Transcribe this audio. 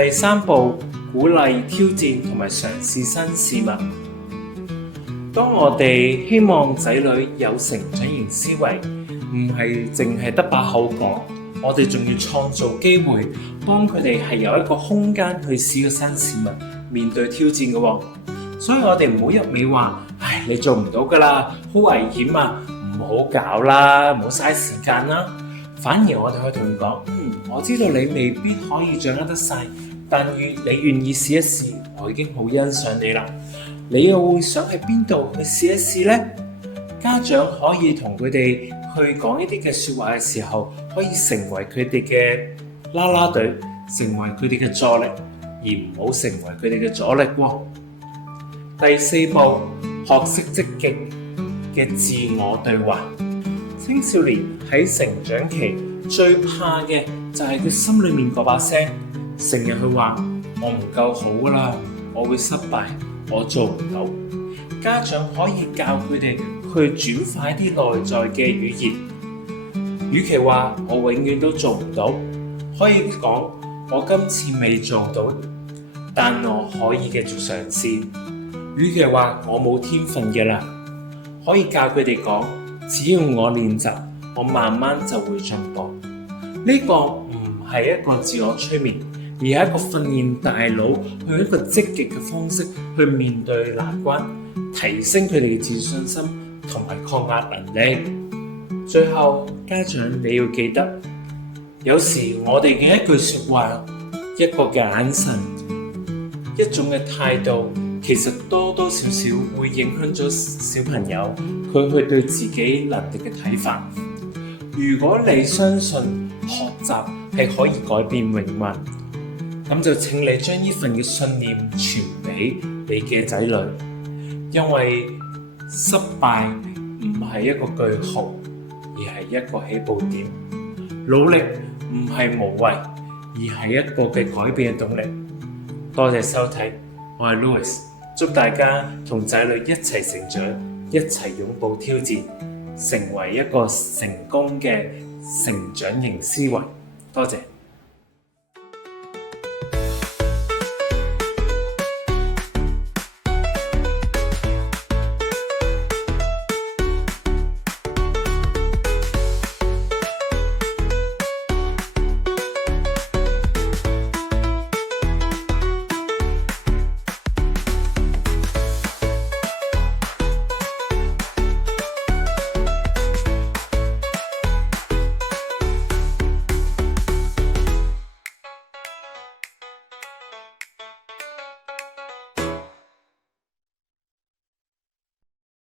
第三步，鼓勵挑戰同埋嘗試新事物。當我哋希望仔女有成長型思維，唔係淨係得把口講，我哋仲要創造機會，幫佢哋係有一個空間去試個新事物，面對挑戰嘅喎。所以我哋唔好一味話，唉，你做唔到㗎啦，好危險啊，唔好搞啦，唔好嘥時間啦。反而我哋可以同佢講，我知道你未必可以掌握得晒，但你願意試一試，我已經好欣賞你啦。你又會想喺邊度去試一試呢？家長可以同佢哋去講一啲嘅說話嘅時候，可以成為佢哋嘅啦啦隊，成為佢哋嘅助力，而唔好成為佢哋嘅阻力喎。第四步，學識積極嘅自我對話。青少年喺成長期最怕嘅就係佢心裏面嗰把聲，成日去話我唔夠好㗎啦，我會失敗，我做唔到。家長可以教佢哋去轉化一啲內在嘅語言，與其話我永遠都做唔到，可以講我今次未做到，但我可以繼續嘗試。與其話我冇天分嘅啦，可以教佢哋講，只要我練習，我慢慢就會進步。呢個唔係一個自我催眠，而係一個訓練大腦去一個積極嘅方式去面對難關，提升佢哋嘅自信心同埋抗壓能力。最後，家長你要記得，有時我哋嘅一句說話，一個嘅眼神，一種嘅態度，其實多多少少會影響咗小朋友佢去對自己能力嘅睇法。如果你相信學習係可以改變命運，咁就請你將呢份嘅信念傳俾你嘅仔女，因為失敗唔係一個句號，而係一個起步點。努力唔係無謂，而係一個嘅改變嘅動力。多謝收睇，我係 Louis， 祝大家同仔女一齊成長，一齊擁抱挑戰，成為一個成功嘅成長型思維。多謝。